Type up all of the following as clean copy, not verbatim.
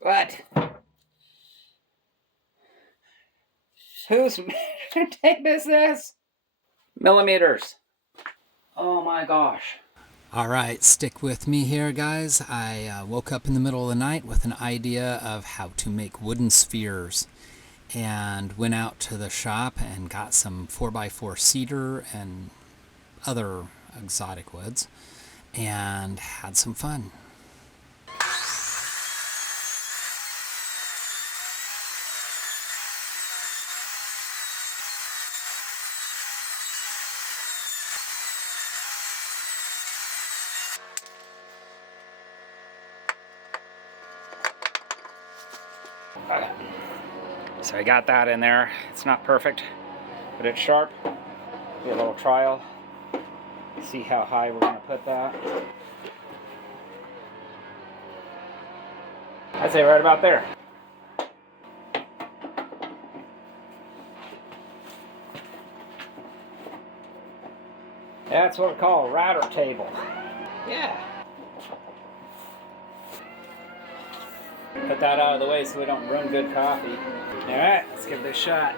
What? Whose tape is this? Millimeters. Oh my gosh. All right, stick with me here, guys. I woke up in the middle of the night with an idea of how to make wooden spheres and went out to the shop and got some 4x4 cedar and other exotic woods and had some fun. Okay. So I got that in there. It's not perfect, but it's sharp. Do a little trial. See how high we're going to put that. I'd say right about there. That's what we call a router table. Yeah. Put that out of the way so we don't ruin good coffee. Alright, let's give this a shot.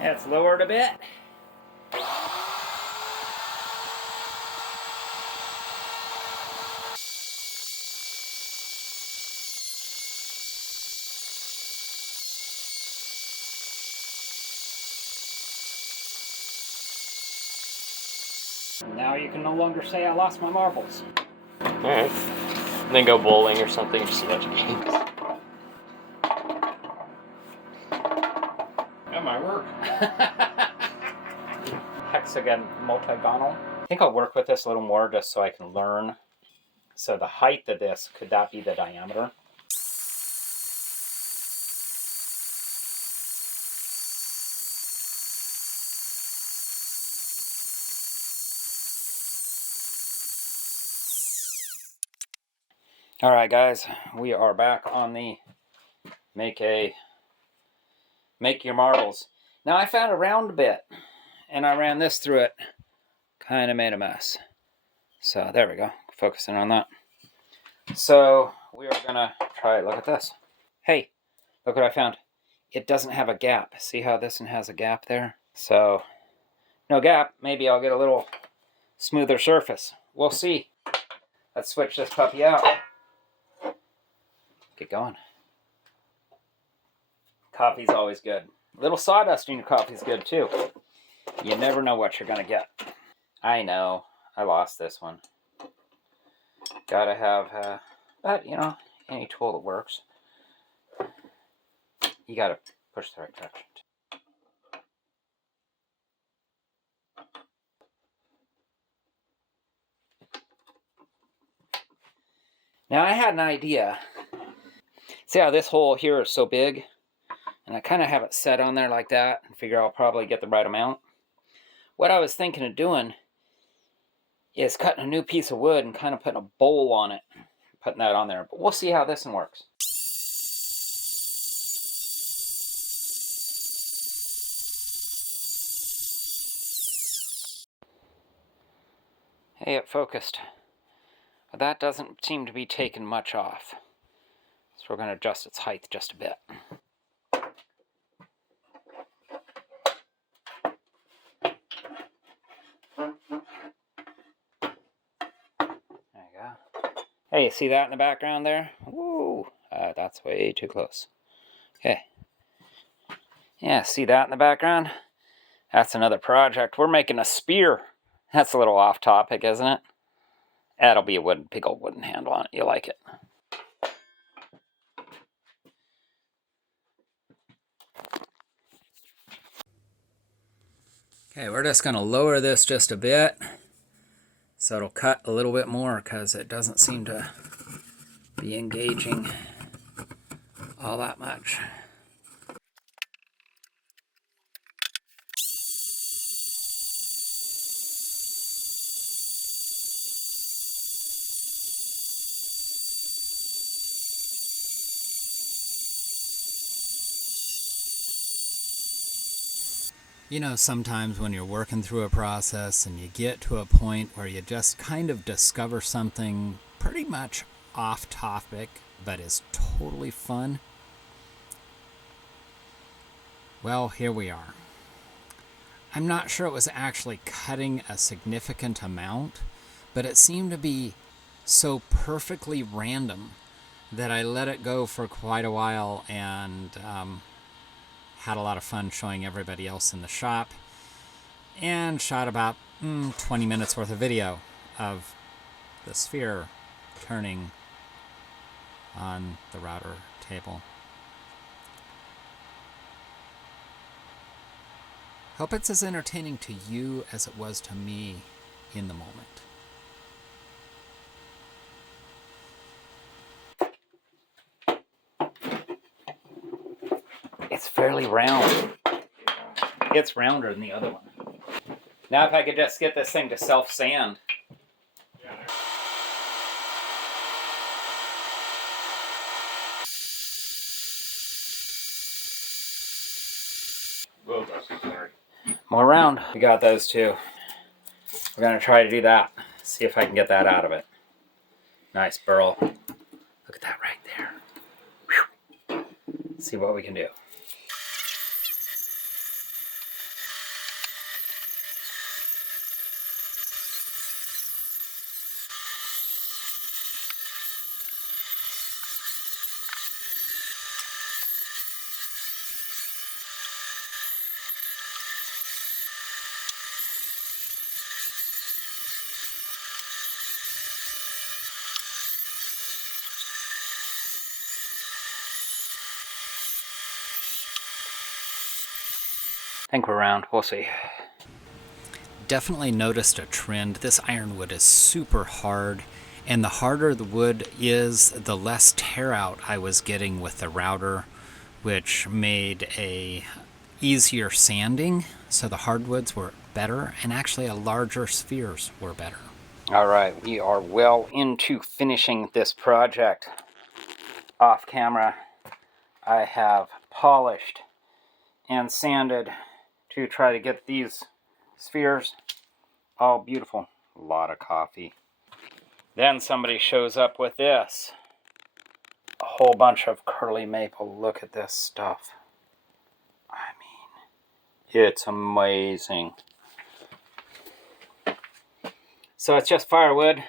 That's lowered a bit. Now you can no longer say I lost my marbles. Alright. And then go bowling or something, just a bunch of games. That might work. Hexagon multigonal. I think I'll work with this a little more just so I can learn. So the height of this, could that be the diameter? All right, guys, we are back on the make your marbles. Now I found a round bit and I ran this through it. Kind of made a mess. So there we go, focusing on that. So we are gonna try, look at this. Hey, look what I found. It doesn't have a gap. See how this one has a gap there? So no gap, maybe I'll get a little smoother surface. We'll see. Let's switch this puppy out. Get going. Coffee's always good. A little sawdust in your coffee is good too. You never know what you're gonna get. I know, I lost this one. Gotta have, but you know, any tool that works. You gotta push the right direction. Now I had an idea. See how this hole here is so big? And I kind of have it set on there like that and figure I'll probably get the right amount. What I was thinking of doing is cutting a new piece of wood and kind of putting a bowl on it. Putting that on there. But we'll see how this one works. Hey, it focused. But that doesn't seem to be taking much off. So we're going to adjust its height just a bit. There you go. Hey, you see that in the background there? Woo! That's way too close. Okay. Yeah, see that in the background? That's another project. We're making a spear. That's a little off topic, isn't it? That'll be a big old wooden handle on it. You'll like it. Okay, we're just going to lower this just a bit so it'll cut a little bit more because it doesn't seem to be engaging all that much. You know, sometimes when you're working through a process and you get to a point where you just kind of discover something pretty much off topic, but is totally fun. Well, here we are. I'm not sure it was actually cutting a significant amount, but it seemed to be so perfectly random that I let it go for quite a while and had a lot of fun showing everybody else in the shop, and shot about 20 minutes worth of video of the sphere turning on the router table. Hope it's as entertaining to you as it was to me in the moment. It's fairly round. It's rounder than the other one. Now if I could just get this thing to self-sand. More round. We got those two. We're going to try to do that. See if I can get that out of it. Nice burl. Look at that right there. Whew. See what we can do. I think we're around. We'll see. Definitely noticed a trend. This ironwood is super hard, and the harder the wood is, the less tear out I was getting with the router, which made a easier sanding. So the hardwoods were better, and actually a larger spheres were better. All right, we are well into finishing this project. Off camera, I have polished and sanded to try to get these spheres all beautiful. A lot of coffee. Then somebody shows up with this. A whole bunch of curly maple. Look at this stuff. I mean, it's amazing. So it's just firewood.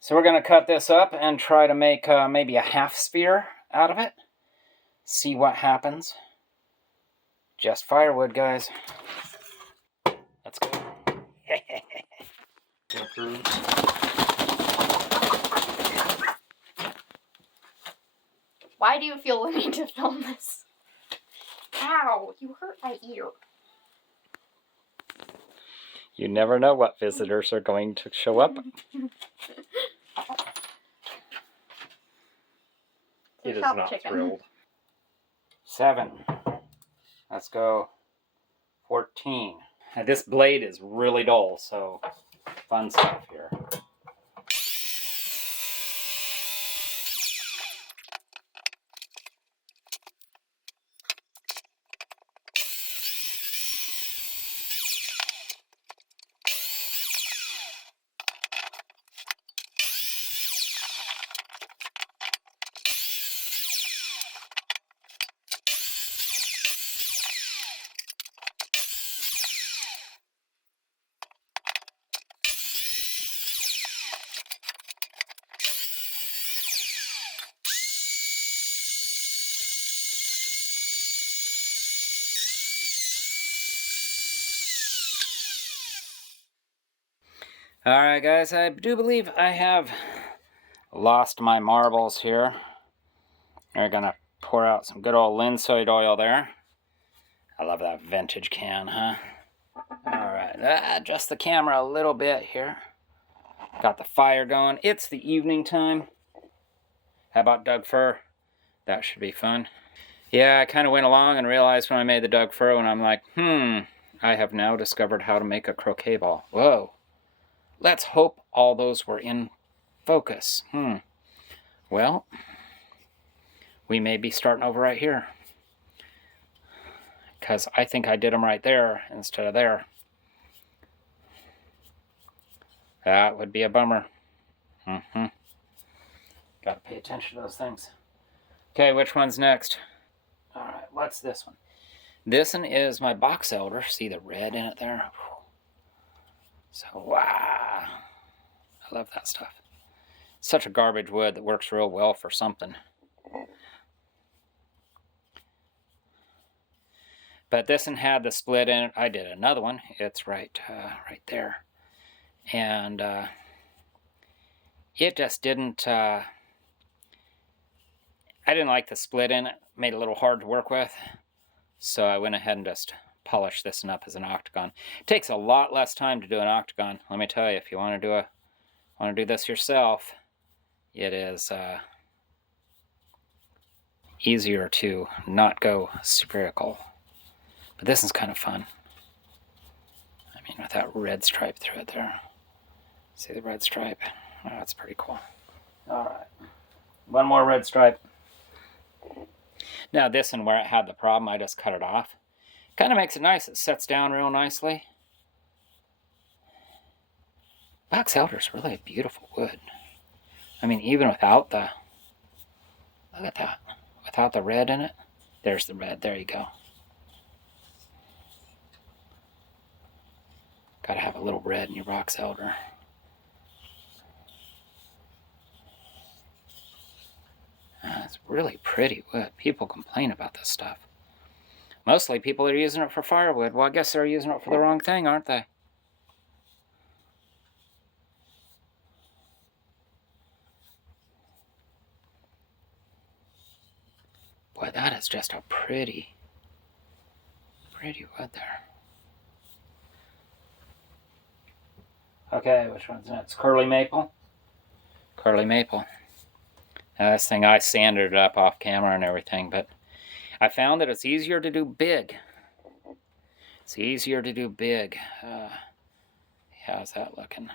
So we're going to cut this up and try to make maybe a half sphere out of it. See what happens. Just firewood, guys. Let's go. Why do you feel the need to film this? Ow, you hurt my ear. You never know what visitors are going to show up. He is not thrilled. 7. Let's go. 14. Now, this blade is really dull, so fun stuff here. Alright guys, I do believe I have lost my marbles here. We're gonna pour out some good old linseed oil there. I love that vintage can, huh? Alright, adjust the camera a little bit here. Got the fire going. It's the evening time. How about Doug Fir? That should be fun. Yeah, I kind of went along and realized when I made the Doug Fir, and I'm like, I have now discovered how to make a croquet ball. Whoa. Let's hope all those were in focus. Well, we may be starting over right here. because I think I did them right there instead of there. That would be a bummer. Got to pay attention to those things. Okay, which one's next? All right, what's this one? This one is my box elder. See the red in it there? So, wow. I love that stuff. Such a garbage wood that works real well for something. But this one had the split in it. I did another one. It's right there. And it just didn't... I didn't like the split in it. Made it a little hard to work with. So I went ahead and just polished this one up as an octagon. It takes a lot less time to do an octagon. Let me tell you, if you want to do this yourself, it is easier to not go spherical. But this is kind of fun. I mean, with that red stripe through it there. See the red stripe? Oh, that's pretty cool. All right. One more red stripe. Now this one, where it had the problem, I just cut it off. Kind of makes it nice. It sets down real nicely. Box elder is really a beautiful wood. I mean, even without the... Look at that. Without the red in it. There's the red. There you go. Got to have a little red in your box elder. It's really pretty wood. People complain about this stuff. Mostly people are using it for firewood. Well, I guess they're using it for the wrong thing, aren't they? Boy, that is just a pretty wood there. Okay, which one's next? Curly maple. Curly maple. Now this thing, I sanded it up off camera and everything, but I found that it's easier to do big. It's easier to do big. How's that looking?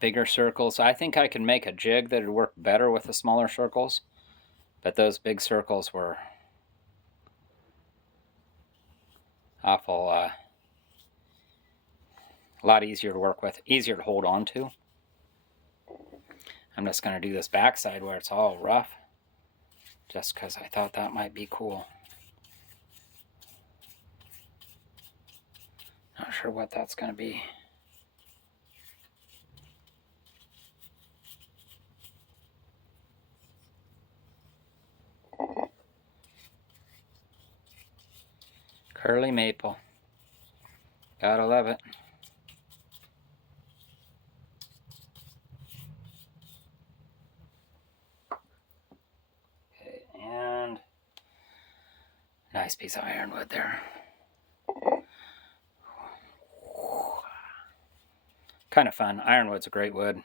Bigger circles. I think I can make a jig that would work better with the smaller circles, but those big circles were awful, a lot easier to work with, easier to hold on to. I'm just going to do this backside where it's all rough, just because I thought that might be cool. Not sure what that's going to be. Curly maple. Gotta love it. Okay, and nice piece of ironwood there. Kind of fun. Ironwood's a great wood.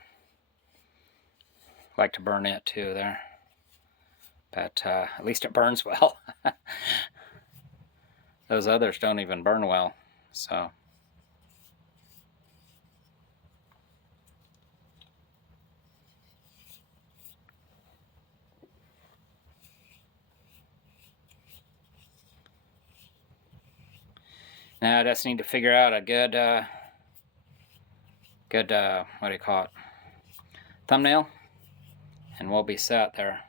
Like to burn it too there. But at least it burns well. Those others don't even burn well, so. Now I just need to figure out a good, what do you call it, thumbnail, and we'll be set there.